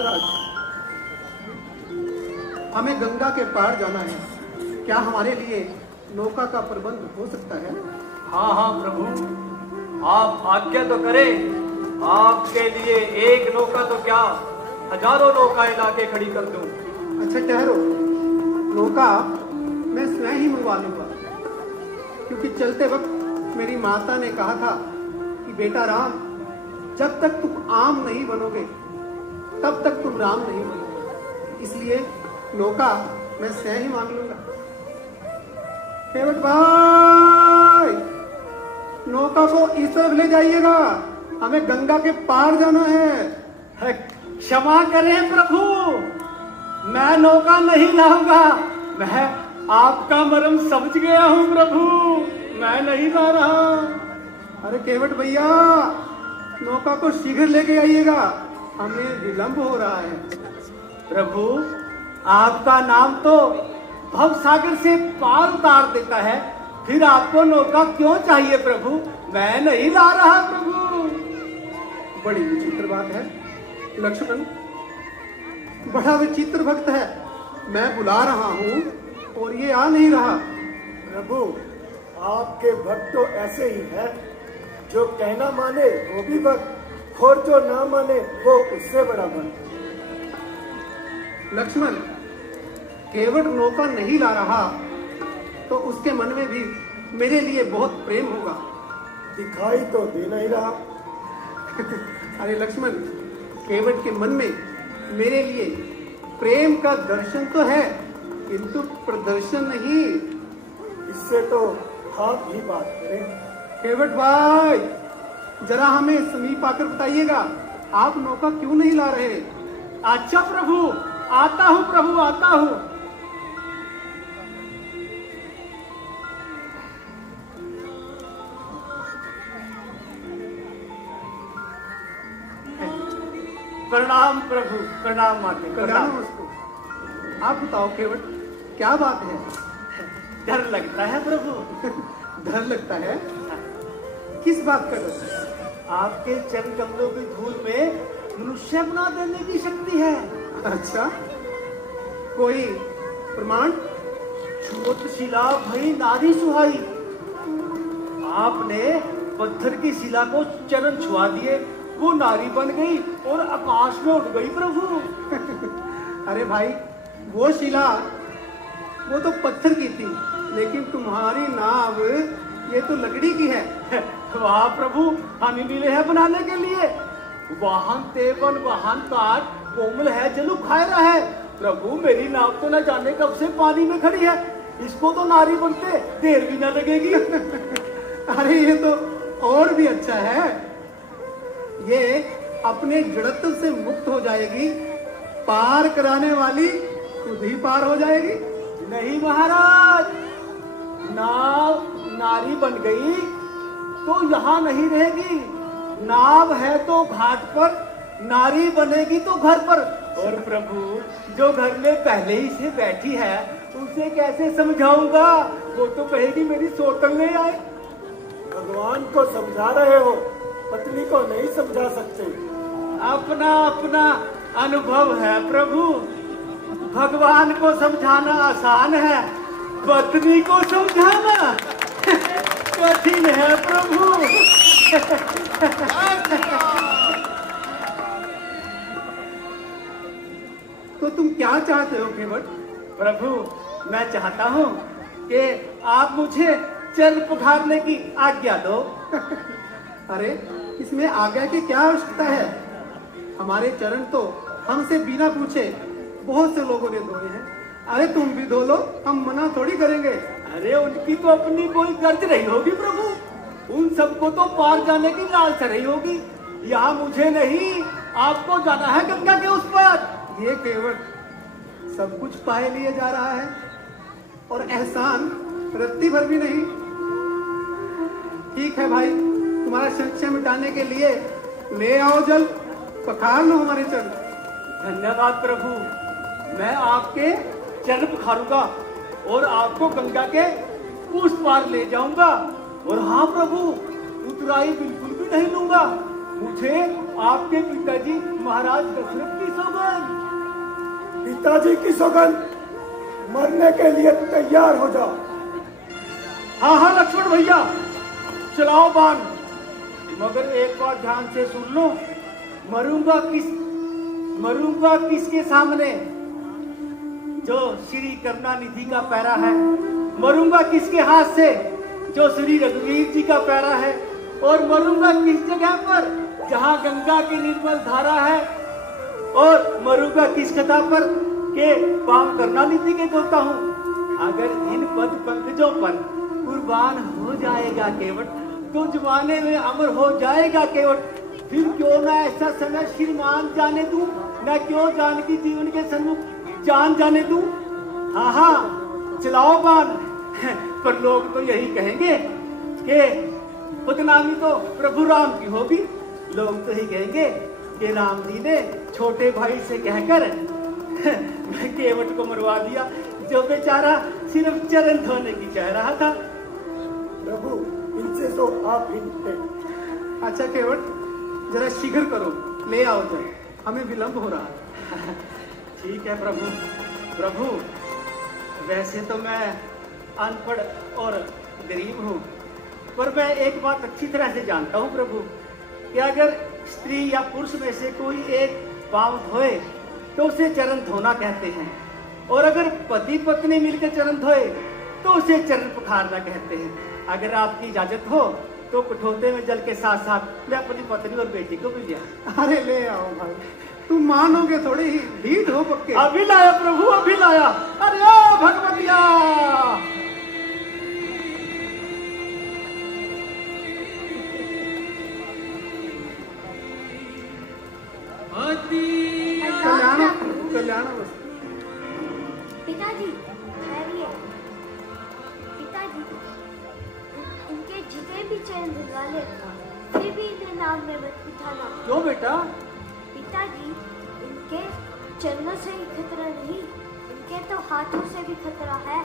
राज, हमें गंगा के पार जाना है। क्या हमारे लिए नौका का प्रबंध हो सकता है? हाँ हाँ प्रभु, आप आज्ञा तो करें। आपके लिए एक नौका तो क्या, हजारों नौकाएं लाके खड़ी कर दूं। अच्छा ठहरो, नौका मैं स्वयं ही मंगवा लूंगा, क्योंकि चलते वक्त मेरी माता ने कहा था कि बेटा राम, जब तक तुम आम नहीं बनोगे तब तक तुम राम नहीं बनोगे। इसलिए नौका मैं स्वयं ही मांग लूंगा। केवट भाई, नौका को इस तरफ ले जाइएगा, हमें गंगा के पार जाना है। क्षमा करें प्रभु, मैं नौका नहीं लाऊंगा। मैं आपका मर्म समझ गया हूँ प्रभु, मैं नहीं ला रहा। अरे केवट भैया, नौका को शीघ्र लेके आइएगा, हमें विलंब हो रहा है। प्रभु, आपका नाम तो भव सागर से पार उतार देता है, फिर आपको नौका क्यों चाहिए प्रभु? मैं नहीं ला रहा प्रभु। बड़ी विचित्र बात है लक्ष्मण, बड़ा विचित्र भक्त है। मैं बुला रहा हूँ और ये आ नहीं रहा। प्रभु, आपके भक्त तो ऐसे ही है, जो कहना माने वो भी भक्त, और जो ना माने वो उससे बड़ा भक्त। लक्ष्मण, केवट नौका नहीं ला रहा तो उसके मन में भी मेरे लिए बहुत प्रेम होगा। दिखाई तो दे नहीं रहा। अरे लक्ष्मण, केवट के मन में मेरे लिए प्रेम का दर्शन तो है, किंतु प्रदर्शन नहीं। इससे तो आप ही बात करें। केवट भाई, जरा हमें समीप आकर बताइएगा, आप नौका क्यों नहीं ला रहे? अच्छा प्रभु, आता हूँ प्रभु, आता हूँ। प्रणाम प्रभु, प्रणाम माते, कल्याण प्रणाम। उसको। आप बताओ केवट, क्या बात है? डर लगता है प्रभु। डर लगता है? किस बात का डर? आपके चरण कमलों की धूल में मनुष्य बना देने की शक्ति है। अच्छा, कोई प्रमाण? छूत शिला भई नारी सुहाई। आपने पत्थर की शिला को चरण छुआ दिए, वो नारी बन गई और आकाश में उड़ गई प्रभु। अरे भाई, वो शिला वो तो पत्थर की थी, लेकिन तुम्हारी नाव ये तो लकड़ी की है। वाह प्रभु, हम मिले हैं बनाने के लिए। वाहन तेवन वाहन काट कोमल है, जलु खायरा है। प्रभु, मेरी नाव तो न जाने कब से पानी में खड़ी है, इसको तो नारी बनते देर भी न लगेगी। अरे ये तो और भी अच्छा है, ये अपने जड़त्व से मुक्त हो जाएगी, पार कराने वाली खुद ही पार हो जाएगी। नहीं महाराज, नाव नारी बन गई तो यहाँ नहीं रहेगी। नाव है तो घाट पर, नारी बनेगी तो घर पर। और प्रभु, जो घर में पहले ही से बैठी है उसे कैसे समझाऊंगा? वो तो कहेगी मेरी सोतन में आए। भगवान को समझा रहे हो, पत्नी को नहीं समझा सकते। अपना अपना अनुभव है प्रभु। भगवान को समझाना आसान है, पत्नी को समझाना कठिन है प्रभु। तो तुम क्या चाहते हो केवट? प्रभु, मैं चाहता हूँ कि आप मुझे चरण पखारने की आज्ञा दो। अरे इसमें आज्ञा की क्या आवश्यकता है? हमारे चरण तो हमसे बिना पूछे बहुत से लोगों ने धोए हैं। अरे तुम भी धो लो, हम मना थोड़ी करेंगे। अरे उनकी तो अपनी कोई गर्ज रही होगी प्रभु, उन सबको तो पार जाने की लालसा रही होगी। यहाँ मुझे नहीं, आपको जाना है गंगा के उस पार। ये केवट सब कुछ पाए लिए जा रहा है और एहसान रत्ती भर भी नहीं। ठीक है भाई, तुम्हारा संशय मिटाने के लिए ले आओ जल, पखार लो हमारे चरण। धन्यवाद प्रभु, मैं आपके चरण पखारूंगा और आपको गंगा के उस पार ले जाऊंगा। और हाँ प्रभु, उतराई बिल्कुल भी नहीं लूंगा। मुझे आपके पिताजी महाराज दशरथ की सौगंध। पिताजी की सौगंध, मरने के लिए तैयार हो जाओ। हाँ हाँ लक्ष्मण भैया, चलाओ बाण। मगर एक बात ध्यान से सुन लो, मरूंगा किसके सामने? जो श्री करुणानिधि का पैरा है। मरूंगा किसके हाथ से? जो श्री रघुवीर जी का पैरा है। और मरूंगा किस जगह पर? जहां गंगा की निर्मल धारा है। और मरूंगा किस कथा पर? के पाम करुणानिधि के धोता हूं। अगर इन पद पंकजों पर कुर्बान हो जाएगा केवट, तो जमाने में अमर हो जाएगा केवट। फिर क्यों ना ऐसा समय श्रीमान जाने दूं, न क्यों जानकी जीवन के सन्मुख जान जाने दूं। हाँ हाँ चलाओ बाण। पर लोग तो यही कहेंगे कि बदनामी तो प्रभु राम की होगी। लोग तो यही कहेंगे कि राम जी ने छोटे भाई से कहकर केवट को मरवा दिया, जो बेचारा सिर्फ चरण धोने की चाह रहा था। प्रभु, इनसे तो आप ही निपटे। अच्छा केवट, जरा शीघ्र करो, ले आओ जाए, हमें विलंब हो रहा है। ठीक है प्रभु। प्रभु, वैसे तो मैं अनपढ़ और गरीब हूँ, पर मैं एक बात अच्छी तरह से जानता हूँ प्रभु, कि अगर स्त्री या पुरुष में से कोई एक पाँव धोए तो उसे चरण धोना कहते हैं, और अगर पति पत्नी मिलकर चरण धोए तो उसे चरण पखारना कहते हैं। अगर आपकी इजाजत हो तो कठोते में जल के साथ साथ मैं अपनी पत्नी और बेटी को भी लिया। अरे ले आओ भाई, तुम मानोगे थोड़ी ही, ढीठ हो पक्के। अभी लाया प्रभु, अभी लाया। अरे ओ भगवतिया। कल्याण पिताजी ठहरिए। पिताजी, इनके जितने भी चरण धुलवा ले, फिर भी इन्हें नाव में मत बिठाना। क्यों बेटा? पिताजी, इनके चरणों से ही खतरा नहीं, इनके तो हाथों से भी खतरा है,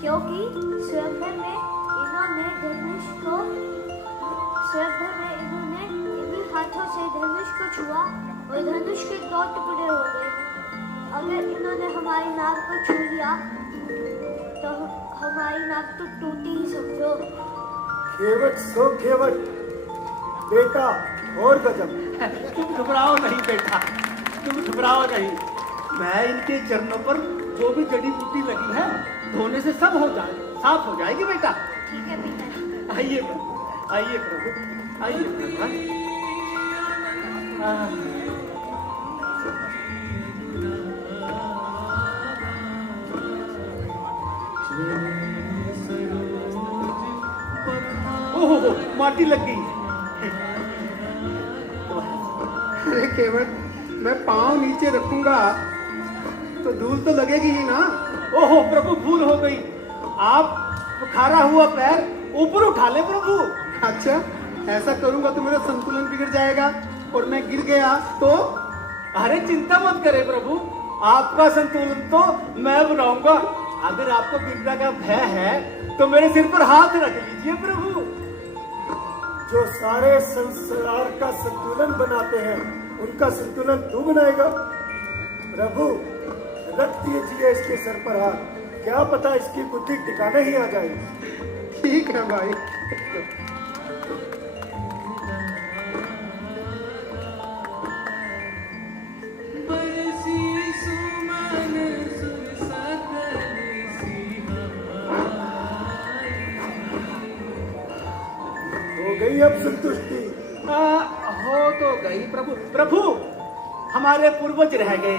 क्योंकि स्वयंवर में इन्होंने इन्हीं हाथों से धनुष को छुआ और धनुष के 2 टुकड़े हो गए। अगर इन्होंने हमारी नाव को छू लिया तो हमारी नाव तो टूटी ही समझो। केवट सो केवट, बेटा और गजब। तुम घबराओ नहीं बेटा, तुम घबराओ नहीं। मैं इनके चरणों पर जो भी जड़ी बूटी लगी है, धोने से सब हो जाए, साफ हो जाएगी बेटा। ठीक है पिताजी। आइए प्रभु, आइए प्रभु, आइए प्रभु। ओहो, माटी लग गई। अरे केवट, मैं पाँव नीचे रखूंगा तो धूल तो लगेगी ही ना। ओहो प्रभु, भूल हो गई। आप पखारा हुआ पैर ऊपर उठा ले प्रभु। अच्छा, ऐसा करूंगा तो मेरा संतुलन बिगड़ जाएगा और मैं गिर गया तो? अरे चिंता मत करे प्रभु, आपका संतुलन तो मैं बनाऊंगा। अगर आपको गिरने का भय है तो मेरे सिर पर हाथ रख लीजिए प्रभु। जो सारे संसार का संतुलन बनाते हैं, उनका संतुलन तू बनाएगा। प्रभु, रख दीजिए इसके सर पर हाथ, क्या पता इसकी बुद्धि ठिकाने ही आ जाए। ठीक है भाई। हो गई अब संतुष्टि। हो तो गई प्रभु। प्रभु, हमारे पूर्वज रह गए,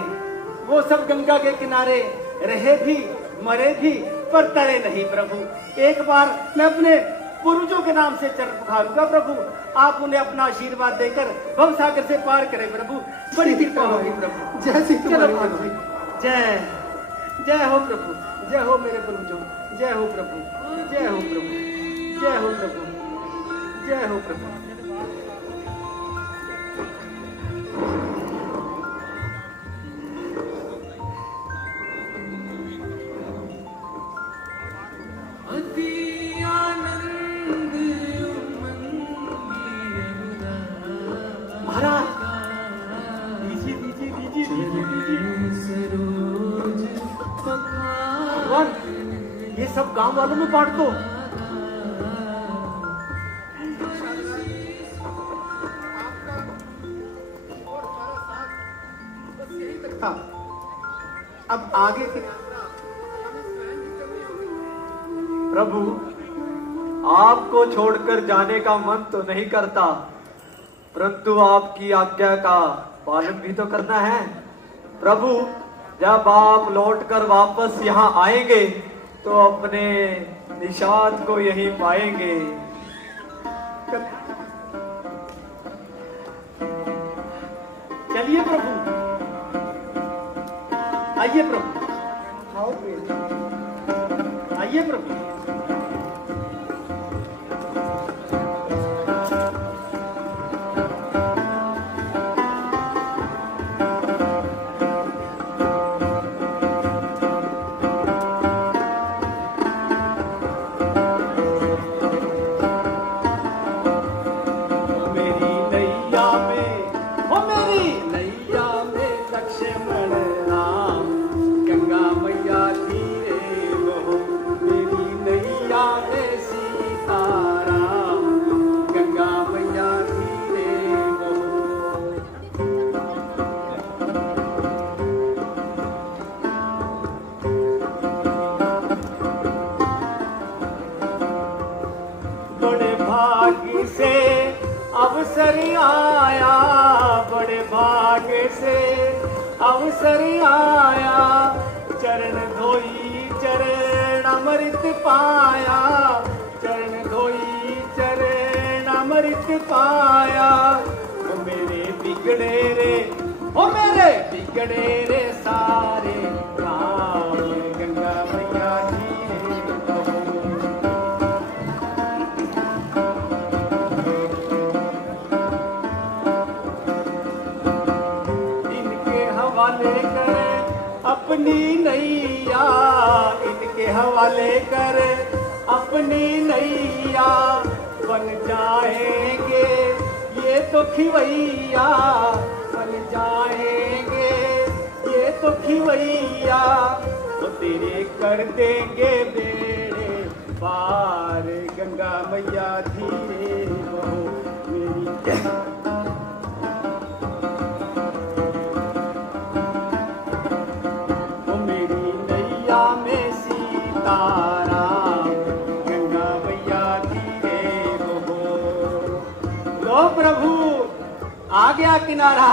वो सब गंगा के किनारे रहे भी, मरे भी, पर तरे नहीं प्रभु। एक बार मैं अपने पूर्वजों के नाम से चरण पखारूंगा प्रभु। आप उन्हें अपना आशीर्वाद देकर भव सागर से पार करें प्रभु। बड़ी कृपा होगी प्रभु। जैसी चलो तुम्हारी प्रभु। जय जय हो प्रभु, जय हो मेरे पूर्वजों, जय हो प्रभु, जय हो प्रभु, जय हो प्रभु, जय हो प्रभु। अति आनंद उमंगी भगवान, ये सब गांव वालों में बांट दो। आपका और हमारा साथ बस यही तक था। अब आगे की यात्रा हमें स्वयं ही करनी होगी। प्रभु, आपको छोड़कर जाने का मन तो नहीं करता, परंतु आपकी आज्ञा का पालन भी तो करना है। प्रभु, जब आप लौटकर वापस यहाँ आएंगे तो अपने निशाद को यहीं पाएंगे। चलिए प्रभु, आइए प्रभु, आओ प्रिय, आइए प्रभु। मेरी नैया में, ओ मेरी नैया में लक्ष्मण राम, गंगा मैया धीरे बहो। मेरी नैया में सीता राम, गंगा मैया धीरे बहो। बड़े भाग्य से अवसर आया, बड़े भाग्य से अवसर आया, चरण धोई चरण अमृत पाया, चरण धोई चरण अमृत पाया। ओ मेरे बिगड़े रे, ओ मेरे बिगड़े रे सारे काम, गंगा मैया धीरे बहो। इनके हवाले कर अपनी नैया, इनके हवाले कर अपनी नैया, बन जाएंगे ये तो खिवैया, बन जाएंगे ये तो खिवैया। तो तेरे कर देंगे बेड़े पार, गंगा मैया धीरे बहो। मेरी ओ मेरी नैया में सीता राम, गंगा मैया धीरे बहो। लो प्रभु, आ गया किनारा।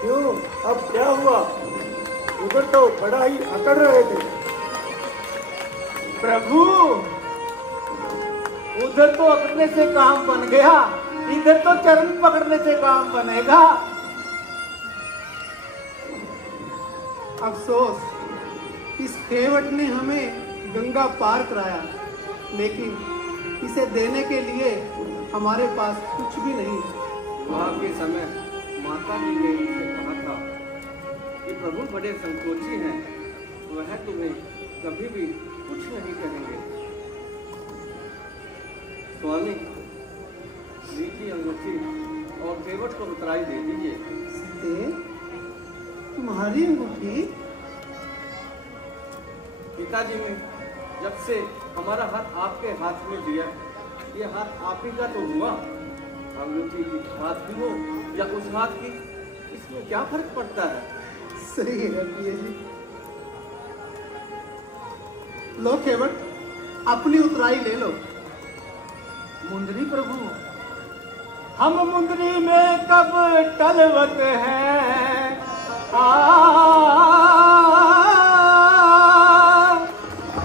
क्यों, अब क्या हुआ? उधर तो बड़ा ही अकड़ रहे थे। प्रभु, उधर तो अकड़ने से काम बन गया, इधर तो चरण पकड़ने से काम बनेगा। अफसोस, इस खेवट ने हमें गंगा पार कराया, लेकिन इसे देने के लिए हमारे पास कुछ भी नहीं। विवाह के समय माता जी ने उनसे कहा था कि प्रभु बड़े संकोची हैं, वह तुम्हें कभी भी कुछ नहीं करेंगे। स्वामी, लीजिए अंगूठी और केवट को उतराई दे दीजिए। सीते, तुम्हारी अंगूठी? पिताजी ने जब से हमारा हाथ आपके हाथ में दिया, ये हाथ आप ही का तो हुआ। अंगूठी की हाथ की हो या उस हाथ की, इसमें क्या फर्क पड़ता है? सही है प्रिय जी। लो केवट, अपनी उतराई ले लो। मुंदरी प्रभु, हम मुंदरी में कब टलवत हैं,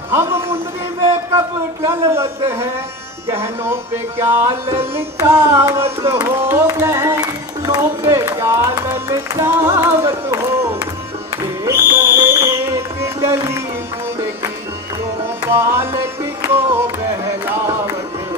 हम मुंदरी में कब टलवत हैं, गहनों पे क्या ललचावत हो, गहनों पे क्या ललचावत हो। देकर एक डली मुर्गी, जो बालक को को बहलावट हो।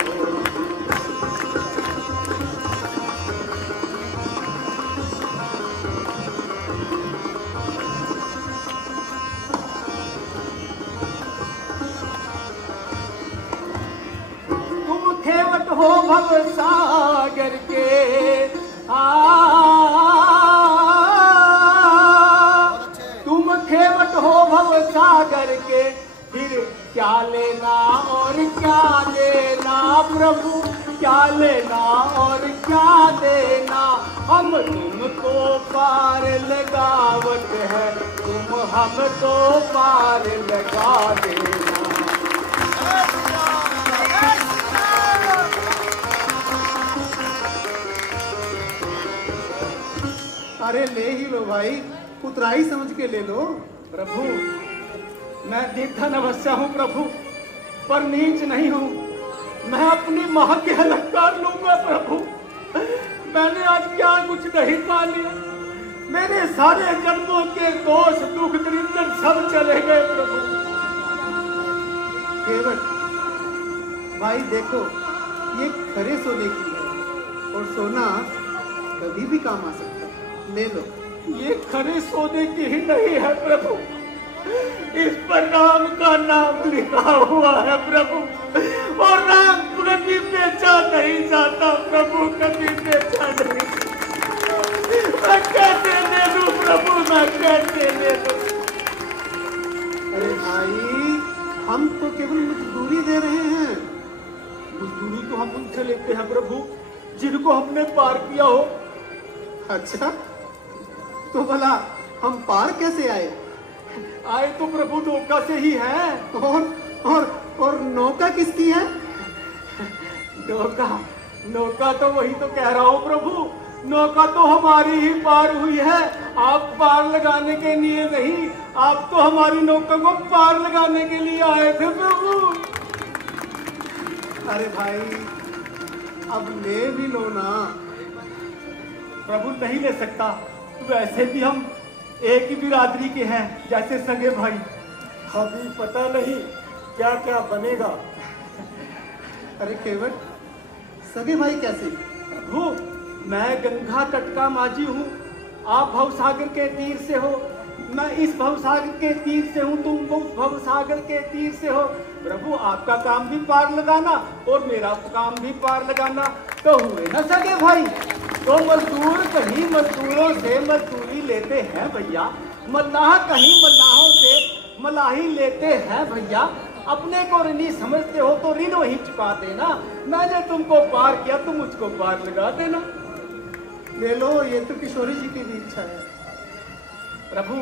तुम खेवट हो भव सागर के तुम खेवट हो भव सागर के, फिर क्या लेना और क्या देना प्रभु, क्या लेना और क्या देना। हम तुमको पार लगावत है, तुम हमको पार लगा देना। अरे ले ही लो भाई, उतराई समझ के ले लो। प्रभु मैं दीर्घन अवश्य हूँ प्रभु, पर नीच नहीं हूँ। मैं अपनी माँ की अलंकार लूंगा प्रभु। मैंने आज क्या कुछ नहीं पा लिया। मेरे सारे जन्मों के दोष दुख दरिद्र सब चले गए प्रभु। केवट भाई देखो, ये खरे सोने की है और सोना कभी भी काम आ सकता है, ले लो। ये खरे सोने की ही नहीं है प्रभु, इस पर राम का नाम लिखा हुआ है प्रभु, और राम कभी बेचा नहीं जाता प्रभु, कभी बेचा नहीं। मैं कैसे ले लूं प्रभु, मैं कैसे ले लूं। अरे भाई हम तो केवल मजदूरी दे रहे हैं। मजदूरी तो हम उनसे लेते हैं प्रभु जिनको हमने पार किया हो। अच्छा तो भला हम पार कैसे आए? आए तो प्रभु नौका से ही है। और नौका किसकी है? नौका तो वही तो कह रहा हूँ प्रभु, नौका तो हमारी ही पार हुई है। आप पार लगाने के लिए नहीं, आप तो हमारी नौका को पार लगाने के लिए आए थे प्रभु। अरे भाई अब ले भी लो ना। प्रभु नहीं ले सकता, वैसे भी हम एक ही बिरादरी के हैं, जैसे सगे भाई। अभी पता नहीं क्या क्या बनेगा। अरे केवट सगे भाई कैसे? प्रभु मैं गंगा तट का माझी हूँ, आप भवसागर के तीर से हो। मैं इस भवसागर के तीर से हूँ, तुम उस भवसागर के तीर से हो। प्रभु आपका काम भी पार लगाना और मेरा काम भी पार लगाना, तो हुए ना सगे भाई। तो मजदूर कहीं मजदूरों से मजदूरी लेते हैं भैया, मल्लाह कहीं मल्लाहों से मलाही लेते हैं भैया। अपने को ऋणी समझते हो तो ऋण वही चुका देना। मैंने तुमको पार किया, तुम मुझको पार लगा देना। ले लो, ये तो किशोरी जी की भी इच्छा है। प्रभु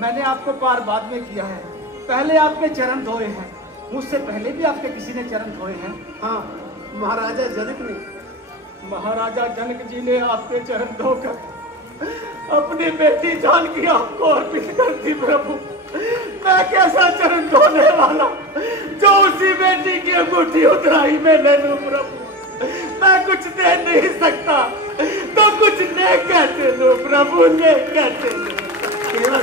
मैंने आपको पार बाद में किया है, पहले आपके चरण धोए हैं। मुझसे पहले भी आपके किसी ने चरण धोए हैं। हाँ महाराजा जनक ने। महाराजा जनक जी ने आपके चरण धोकर अपनी बेटी जानकी आपको अर्पित कर दी प्रभु। मैं कैसा चरण धोने वाला जो उसी बेटी की अंगूठी उतराई में ले लूं प्रभु। मैं कुछ दे नहीं सकता तो कुछ ले कैसे लूं प्रभु, ले कैसे लूं। केवल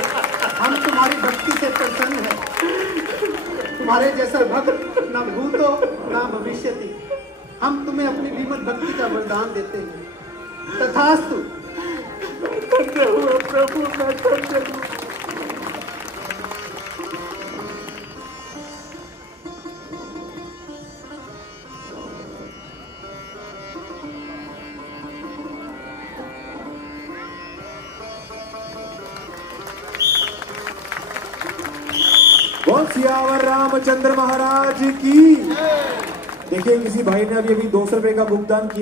हम तुम्हारी भक्ति से प्रसन्न हैं। तुम्हारे जैसा भक्त न भूतो न भविष्यति। हम तुम्हें अपनी विमल भक्ति का वरदान देते हैं। तथास्तु। धन्य हुए प्रभु, मैं धन्य हूँ। बोल सियावर रामचंद्र महाराज की। देखिए किसी भाई ने अभी 200 रुपए का भुगतान किया।